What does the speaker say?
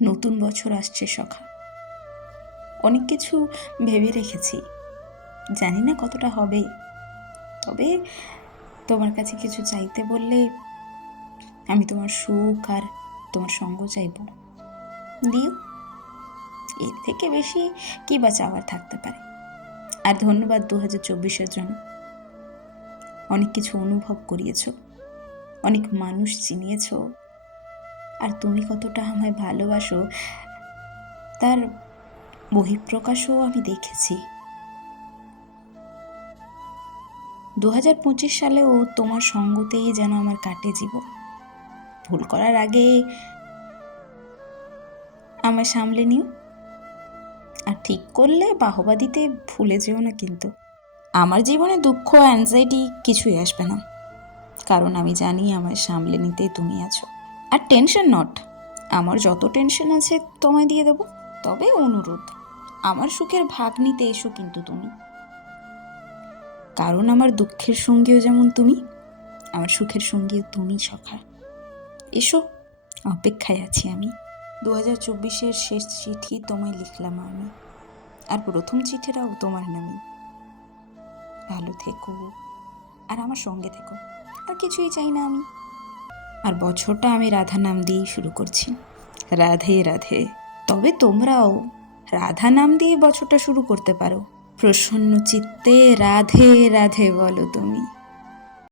নতুন বছর আসছে সখা, অনেক কিছু ভেবে রেখেছি, জানি না কতটা হবে। তবে তোমার কাছে কিছু চাইতে বললে আমি তোমার সুখ আর তোমার সঙ্গ চাইব, দিও। এর থেকে বেশি কি বা চাওয়ার থাকতে পারে। আর ধন্যবাদ 2024-এর জন্য। অনেক কিছু অনুভব করিয়েছ, অনেক মানুষ চিনিয়েছ, আর তুমি কতটা আমায় ভালোবাসো তার বহিঃপ্রকাশও আমি দেখেছি। 2025 সালেও তোমার সঙ্গতেই যেন আমার কাটে জীবন। ভুল করার আগে আমায় সামলে নিও, আর ঠিক করলে বাহবা দিতে ভুলে যেও না। কিন্তু আমার জীবনে দুঃখ অ্যাংজাইটি কিছুই আসবে না, কারণ আমি জানি আমায় সামলে নিতেই তুমি আছো। আর টেনশন নট, আমার যত টেনশন আছে তোমায় দিয়ে দেবো। তবে অনুরোধ, আমার সুখের ভাগ নিতে এসো কিন্তু তুমি, কারণ আমার দুঃখের সঙ্গীও যেমন তুমি, আমার সুখের সঙ্গীও তুমি সখা। এসো, অপেক্ষায় আছি আমি। 2024-এর শেষ চিঠি তোমায় লিখলাম আমি, আর প্রথম চিঠিটাও তোমার নামে। ভালো থেকো আর আমার সঙ্গে থেকো, আর কিছুই চাই না আমি। আর বছরটা আমি রাধা নাম দিয়েই শুরু করছি, রাধে রাধে। তবে তোমরাও রাধা নাম দিয়ে বছরটা শুরু করতে পারো। প্রসন্ন চিত্তে রাধে রাধে বলো তুমি।